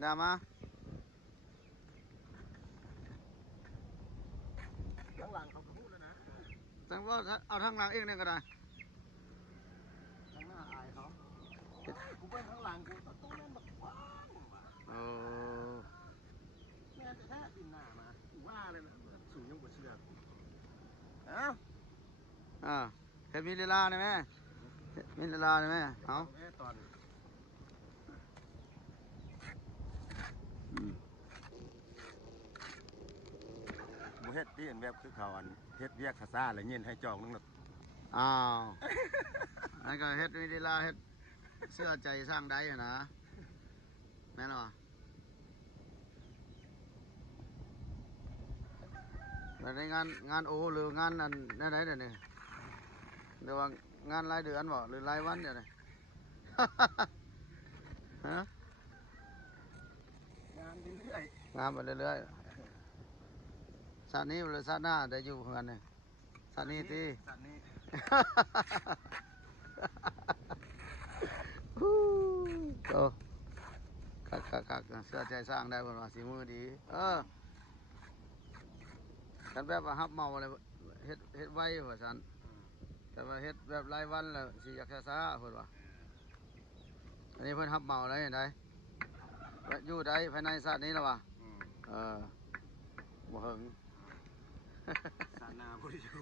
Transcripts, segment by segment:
พี่นามาข้างหลังเขาพูดแล้วนะจังว่าเอาทางหลังเองเนี่ยก็ได้ข้างหน้าอายเขากูเบิ้ลข้างหลังกูต้องเล่นแบบว้าวแม่จะแท้ดินหน้ามาว่าเลยนะสูงยังกว่าเชือกเอ้าเห็นมีลีลาเนี่ยไหมมีลีลาเนี่ยไหมเอาตอนบุเฮ็ดที่อันแบบคือเขาอันเฮ็ดเรียกภาษาอะไรเงี้ยให้จองนึงหรอกอ้าวนั่นก็เฮ็ดมีลีลาเฮ็ดเสื้อใจสร้างได้นะแม่นบ่แล้วในงานโอหรืองานอันนั่นไหนเดี๋ยวนี้เดี๋ยวว่างานรายเดือนบ่หรือรายวันเดี๋ยวนี้ฮะงานเรื่อยงานไปเรื่อยๆชาตินี้หรือชาติหน้าได้อยู่เหมือนกันเนี่ยชาตินี้ที่สัตว์นี้โอ้คักเสื้อใจสร้างได้บนว่าสีมือดีฉันแบบว่าฮับเมาอะไรเฮ็ดไว้หัวฉันแต่ว่าเฮ็ดแบบรายวันแล้วสิอยากช้าเพิ่นว่าอันนี้เพิ่นฮับเมาได้ยังไงอยู่ได้ภายในชาตินี้แล้ววะบ่เฮิงศาสนาพุทธชู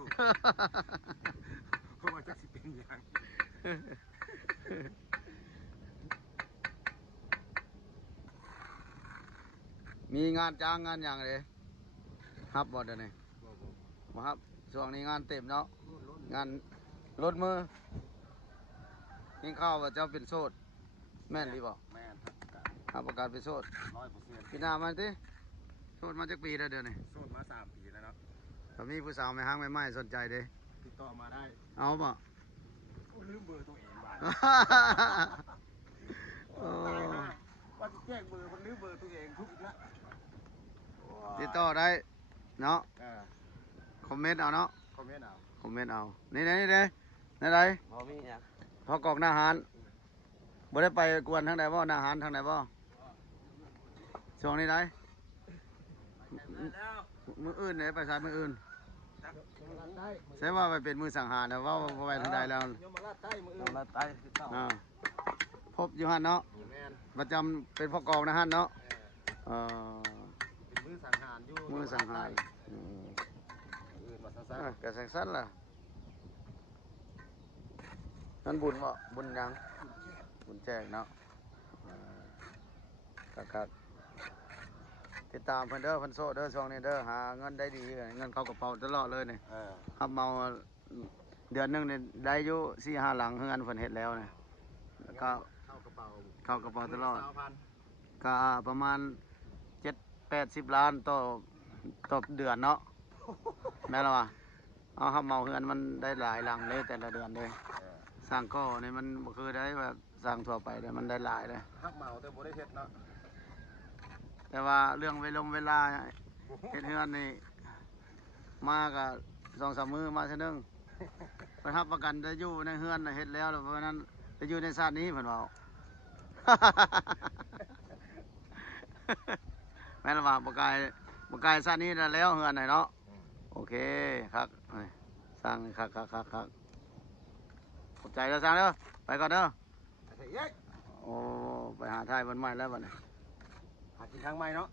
เพราะว่าจะสิเป็นอย่างมีงานจ้างงานอย่างเลยฮับบ่เดี๋ยวนี้บ่ฮับช่วงนี้งานเต็มเนาะงานรถมือกินข้าวว่าเจ้าเป็นโสดแม่นหรือเปล่าแม่นครับประกาศเป็นโสด100%พี่นามาดิโสดมาจากปีแล้วเดี๋ยวนี้โสดมา3 ปีแล้วเนาะถ้ามีผู้สาวไม่ห้างไม่สนใจเด้ติดต่อมาได้เอาบ่ลืมเบอร์ตัวเองบ้างว่าจะแจ้งเบอร์คนลืมเบอร์ตัวเองทุกแล้วติดต่อได้เนาะคอมเมนต์เอาเนาะคอมเมนต์เอา นี่เด้พอมีเนี่ยพอกอกหน้าหารบ่ได้ไปกวนทางไหนบ่หน้าหารทางไหนบ่ช่วงนี้ได้มืออื่นไหนไปสายมืออื่นใช่ว่าไปเป็นมือสังหารแต่ว่าไปทางใดแล้วพบอยู่หันเนาะประจำเป็นพ่อกองนะฮันเนาะเป็นมือสังหารอยู่มือสังหารกระแสงสั้นล่ะนั่นบุญบ่บุญยังบุญแจกเนาะครับติดตามเพิ่นเด้อเพิ่นโซ่เด้อช่วงนี้เด้อหาเงินได้ดีเงินเข้ากระเป๋าตลอดเลยนี่ครับเมาเดือนนึงนี่ได้อยู่4-5 หลังเฮือนเพิ่นเฮ็ดแล้วนี่ก็เข้ากระเป๋าตลอดก็ประมาณ7-80 ล้านต่อเดือนเนาะแม่นล่ะวะเอาครับเมาเฮือนมันได้หลายหลังเลยแต่ละเดือนเลยสร้างก่อนี่มันบ่คือได้แบบสร้างทั่วไปเลยมันได้หลายเลยฮักเมาแต่บ่ได้เฮ็ดเนาะแต่ว่าเรื่องเวลาเฮ็ดเฮือนนี่มาก็2-3 มื้อมาเทื่อนึงประทับประกันจะอยู่ในเฮือนเฮ็ดแล้วเพราะฉะนั้นจะอยู่ในชาตินี้เพิ่นว่าแม่นว่าบ่กายชาตินี้แล้วเฮือนน่ะเนาะโอเคครับสร้างครับขอบใจเด้อสร้างเด้อไปก่อนเด้อโอ้ไปหาทายวันใหม่แล้วบัดนี้หากินทางใหม่เนาะ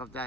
ขอบใจ